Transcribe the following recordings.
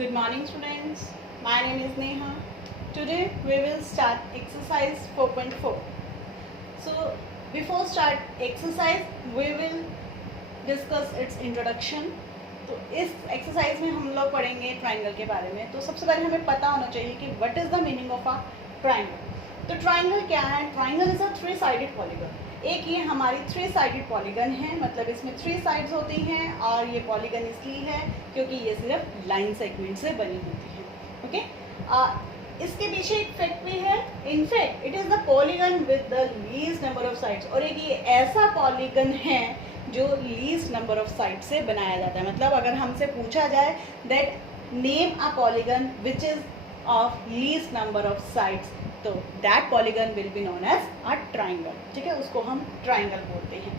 Good morning students, my name is Neha. Today we will start exercise 4.4. So before start exercise we will discuss its introduction. तो इस exercise में हम लोग पढ़ेंगे triangle के बारे में. तो सबसे पहले हमें पता होना चाहिए कि what is the meaning of a triangle. तो ट्राइंगल क्या है? Triangle is a 3 sided polygon. एक ये हमारी 3 साइडेड पॉलीगन है, मतलब इसमें 3 साइड्स होती हैं और ये पॉलीगन इसलिए है क्योंकि ये सिर्फ लाइन सेगमेंट से बनी होती है. ओके, इसके पीछे एक फैक्ट भी है. In fact it is the polygon with the least number of sides. और एक ये ऐसा पॉलीगन है जो लीस्ट नंबर ऑफ साइड से बनाया जाता है. मतलब अगर हमसे पूछा जाए that name a polygon which is of least number of sides, तो that polygon will be known as a triangle. ठीक है, उसको हम ट्राइंगल बोलते हैं.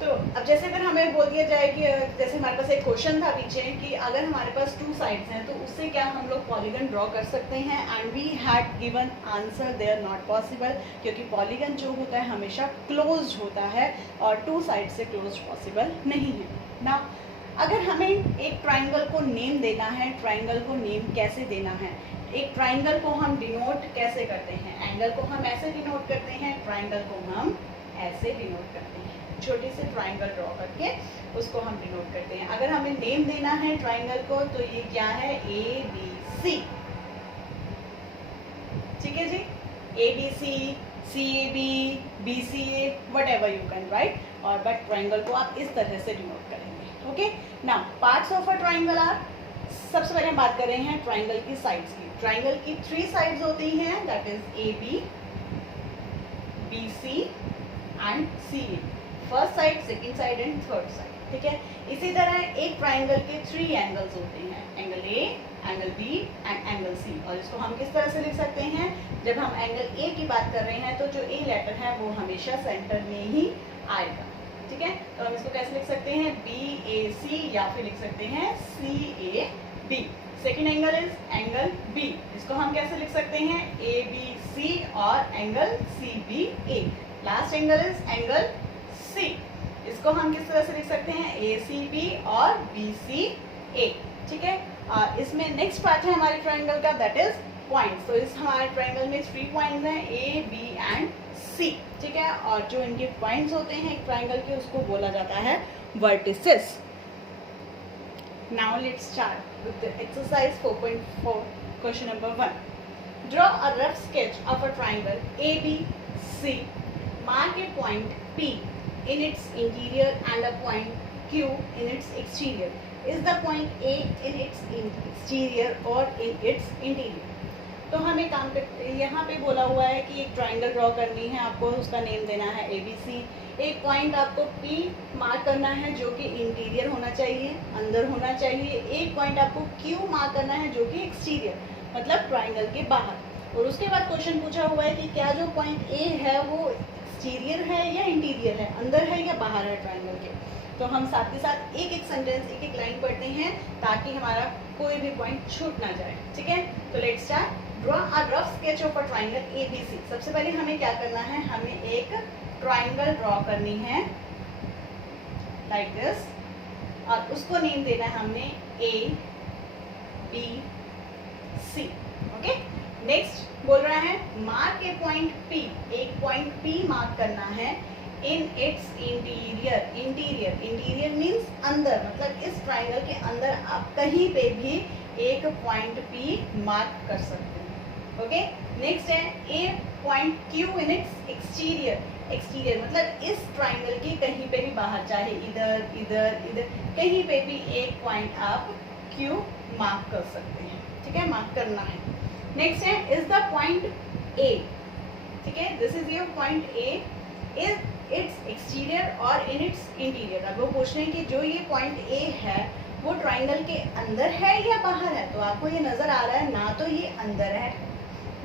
तो अब जैसे अगर हमें बोल दिया जाए कि जैसे हमारे पास एक क्वेश्चन था पीछे कि अगर हमारे पास 2 साइड्स हैं तो उससे क्या हम लोग पॉलीगन ड्रॉ कर सकते हैं, and we had given answer they are not possible, क्योंकि पॉलीगन जो होता है हमेशा क्लोज्ड होता है और 2 साइड से क्लोज पॉसिबल नहीं है ना. अगर हमें एक ट्राइंगल को नेम देना है, ट्राइंगल को नेम कैसे देना है? एक ट्राइंगल को हम डिनोट कैसे करते हैं? एंगल को हम ऐसे डिनोट करते हैं, ट्राइंगल को हम ऐसे डिनोट करते हैं. छोटी से ट्राइंगल ड्रॉ करके उसको हम डिनोट करते हैं. अगर हमें नेम देना है ट्राइंगल को तो ये क्या है? ABC. ठीक है जी, ABC, CAB, BCA, whatever you can write. और बट ट्राइंगल को आप इस तरह से डिनोट करेंगे. Okay, now parts of a triangle are, सबसे पहले हम बात कर रहे हैं ट्राइंगल की साइड्स की. ट्राइंगल की 3 साइड्स होती हैं, that is AB, BC and CA. First side, second side and third side. ठीक है, इसी तरह एक ट्राइंगल के 3 एंगल्स होते हैं, angle A, angle B and angle C. और इसको हम किस तरह से लिख सकते हैं? जब हम एंगल A की बात कर रहे हैं तो जो A लेटर है वो हमेशा सेंटर में ही आएगा. ठीक है, तो हम इसको कैसे लिख सकते हैं? BAC, या फिर लिख सकते हैं CAB. Second angle is angle B. इसको हम कैसे लिख सकते हैं? ABC और angle CBA. Last angle is angle C. इसको हम किस तरह से लिख सकते हैं? ACB और BCA. ठीक है, इसमें नेक्स्ट पार्ट है हमारे ट्राइंगल का, दैट इज पॉइंट्स. तो इस हमारे ट्राइंगल में 3 पॉइंट्स हैं, A, B एंड C. ठीक है, और जो इनके पॉइंट्स होते हैं एक ट्राइंगल के उसको बोला जाता है vertices. Now let's start with the exercise 4.4. Question number 1. Draw a rough sketch of a triangle ABC. Mark a point P in its interior and a point Q in its exterior. Is the point A in its exterior or in its interior? तो हमें काम पे यहाँ पे बोला हुआ है कि एक ट्राइंगल ड्रॉ करनी है, आपको उसका नेम देना है ABC. एक पॉइंट आपको P मार्क करना है जो कि इंटीरियर होना चाहिए, अंदर होना चाहिए. एक पॉइंट आपको Q मार्क करना है जो कि एक्सटीरियर, मतलब ट्राइंगल के बाहर. और उसके बाद क्वेश्चन पूछा हुआ है कि क्या जो पॉइंट A है वो एक्सटीरियर है या इंटीरियर है, अंदर है या बाहर है ट्राइंगल के. तो हम साथ के साथ एक एक सेंटेंस, एक एक लाइन पढ़ते हैं ताकि हमारा कोई भी पॉइंट छूट ना जाए. ठीक है, तो let's start. Draw a rough sketch of a triangle ABC. सबसे पहले हमें क्या करना है? हमें एक ट्राइंगल ड्रॉ करनी है लाइक दिस, और उसको नेम देना है हमने ABC. ओके, नेक्स्ट बोल रहा है मार्क ए पॉइंट P. एक पॉइंट P मार्क करना है in its interior. Interior, interior means अंदर, मतलब इस ट्राइंगल के अंदर आप कहीं पे भी एक पॉइंट P मार्क कर सकते हैं. ओके, नेक्स्ट है a point Q in its exterior. Exterior मतलब इस ट्राइंगल के कहीं पे भी बाहर, चाहे इधर इधर इधर, कहीं पे भी एक पॉइंट आप Q मार्क कर सकते हैं. ठीक है, मार्क करना है. नेक्स्ट है इज द पॉइंट A. ठीक है, this is your point A. Is it's exterior और इन इट्स इंटीरियर. अब वो पूछ रहे हैं कि जो ये पॉइंट A है वो ट्राइंगल के अंदर है या बाहर है. तो आपको ये नजर आ रहा है ना, तो ये अंदर है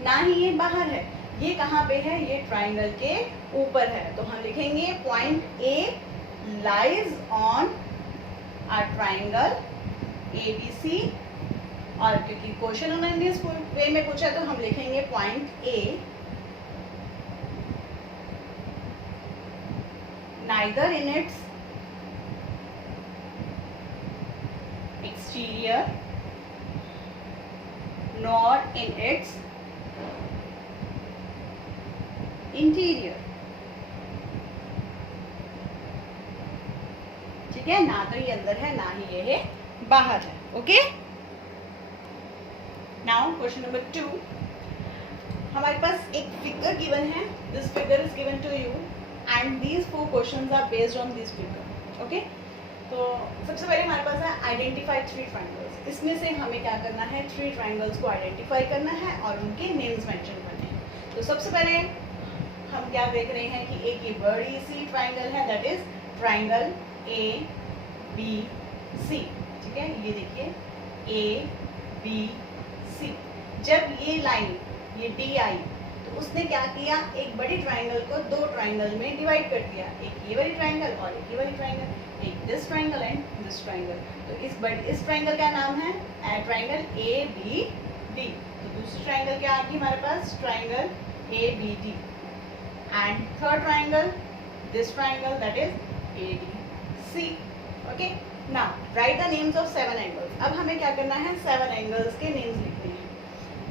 ना ही ये बाहर है. ये कहाँ पे है? ये ट्राइंगल के ऊपर है. तो हम लिखेंगे point A lies on a triangle ABC. और क्योंकि क्वेश्चन उन्होंने इस वे में पूछा तो हम लिखेंगे point A neither in its exterior nor in its interior. ठीक है, ना तो ये अंदर है ना ही ये बाहर है. Okay, now question number 2. हमारे पास एक फिगर गिवन है. This figure is given to you and these 4 questions are based on this figure. Okay, तो सबसे पहले हमारे पास है आइडेंटिफाई 3 ट्राइंगल्स. इसमें से हमें क्या करना है, 3 ट्राइंगल्स को आइडेंटिफाई करना है और उनके नेम्स मेंशन करने हैं. तो सबसे पहले हम क्या देख रहे हैं कि एक ये बड़ी सी ट्राइंगल है, दैट इज ट्राइंगल ABC. ठीक है, ये देखिए ABC. जब ये लाइन ये D आई तो उसने क्या किया, एक बड़ी ट्राइंगल को 2 ट्राइंगल में डिवाइड कर दिया. एक ये वाली ट्राइंगल और एक ये वाली ट्राइंगल, एक this triangle and this triangle. तो इस ट्राइंगल का नाम है ट्राइंगल ABD. तो दूसरी ट्राइंगल क्या आ गई हमारे पास, triangle ABD. And third triangle this triangle that is ADC. Okay, now write the names of 7 angles. अब हमें क्या करना है, 7 एंगल्स के नेम्स लिखने हैं.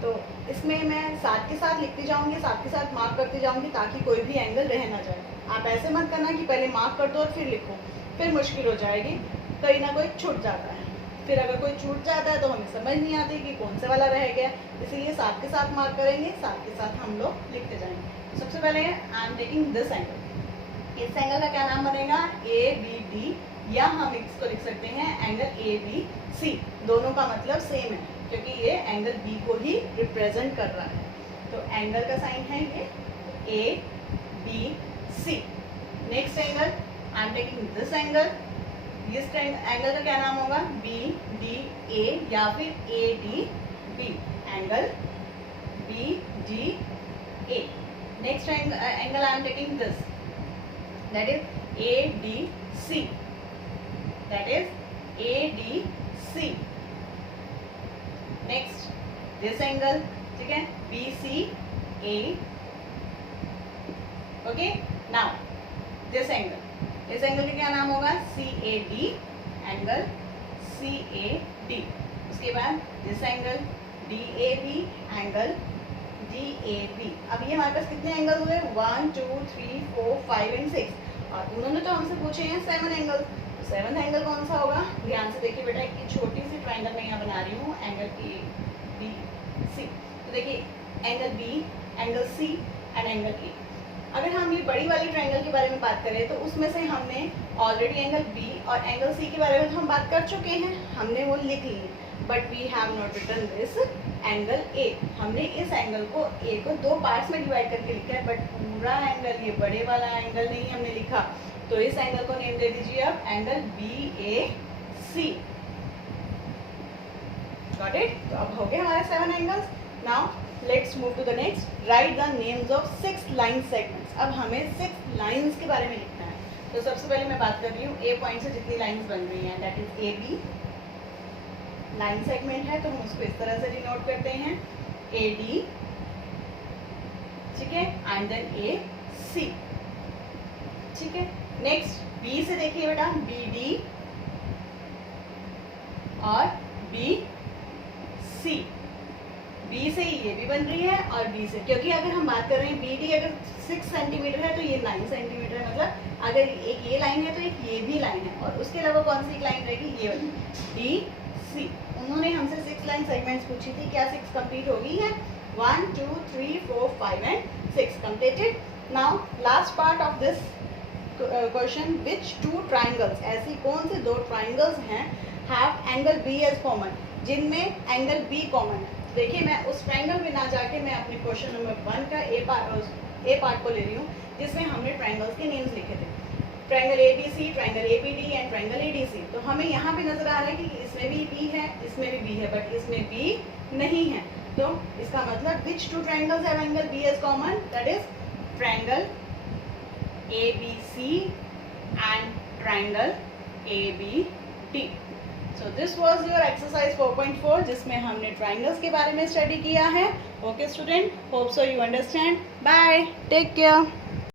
तो इसमें मैं साथ के साथ लिखती जाऊंगी, साथ के साथ मार्क करती जाऊंगी ताकि कोई भी एंगल रह ना जाए. आप ऐसे मत करना कि पहले मार्क कर दो और फिर लिखो, फिर मुश्किल हो जाएगी. कहीं ना कोई छूट जाता है, फिर अगर कोई छूट जाता है तो हमें समझ नहीं आती कि कौन से वाला रह गया. इसीलिए साथ के साथ मार्क करेंगे, साथ के साथ हम लोग लिखते जाएंगे. तो सबसे पहले I am taking this angle. इस एंगल का क्या नाम बनेगा, ABD, या हम इसको लिख सकते हैं एंगल ABC. दोनों का मतलब सेम है क्योंकि ये एंगल B को ही रिप्रेजेंट कर रहा है. तो एंगल का साइन है ये ABC. Next angle I am taking this angle. इस एंगल का क्या नाम होगा, BDA या फिर ADB. Angle BDA. Next angle I am taking this, that is ADC. That is ADC. Next this angle, ठीक है, BCA. Okay, now this angle, इस एंगल का क्या नाम होगा, CAD. Angle CAD. उसके बाद this angle DAB. Angle DAB. अब ये हमारे पास कितने एंगल हुए, 1 2 3 4 5 एंड 6. और उन्होंने तो हमसे पूछे हैं 7 एंगल. 7th एंगल कौन सा होगा, ध्यान से देखिए बेटा. एक छोटी सी ट्राइंगल मैं यहाँ बना रही हूँ, एंगल ABC. तो देखिए angle B, angle C and angle A. अगर हम ये बड़ी वाली ट्राइंगल के बारे में बात करें तो उसमें से हमने ऑलरेडी एंगल B और एंगल C के बारे में तो हम बात कर चुके हैं, हमने वो लिख ली. But we have not written this angle A. हमने इस एंगल को A को 2 पार्ट्स में डिवाइड करके लिखा है, बट पूरा एंगल, ये बड़े वाला एंगल नहीं हमने लिखा. तो इस एंगल को नेम दे दीजिए आप एंगल BAC. Got it. तो अब हो गए हमारे 7 angles. Now let's move to the next. Write the names of 6 line segments. अब हमें 6 लाइंस के बारे में लिखना है. तो सबसे पहले मैं बात कर रही हूँ A पॉइंट से जितनी लाइंस बन रही हैं, that is AB. Line segment है तो हम उसको इस तरह से डिनोट करते हैं, AD. ठीक है, एंड देन AC. ठीक है, नेक्स्ट B से देखिए बेटा, BD और BC. B से ये भी बन रही है और B से, क्योंकि अगर हम बात कर रहे हैं BD अगर 6 सेंटीमीटर है तो ये 9 सेंटीमीटर है. मतलब अगर एक ये लाइन है तो एक ये भी लाइन है, और उसके अलावा कौन सी लाइन रहेगी, ये वाली DC. उन्होंने हमसे 6 लाइन सेगमेंट्स पूछी थी, क्या 6 कंप्लीट हो गई है, 1 2 3 4 5 and 6 completed. Now last part of this question, which 2 triangles, ऐसी कौन से 2 ट्राइंगल्स हैं have angle B as common, जिनमें एंगल B कॉमन है. देखिए मैं उस ट्राइंगल में ना जाके मैं अपने क्वेश्चन नंबर 1 का ए पार्ट को ले रही हूँ जिसमें हमने ट्राइंगल्स के नेम्स लिखे थे, triangle ABC, triangle ABD and triangle ADC. तो हमें यहाँ पे नजर आ रहा है कि इसमें भी B है, इसमें भी B है, बट इसमें B नहीं है. तो इसका मतलब which 2 triangles have angle B as common, that is triangle ABC and triangle ABD. So this was your exercise 4.4 जिसमें हमने triangles के बारे में स्टडी किया है. Okay student, hope so you understand. Bye, take care.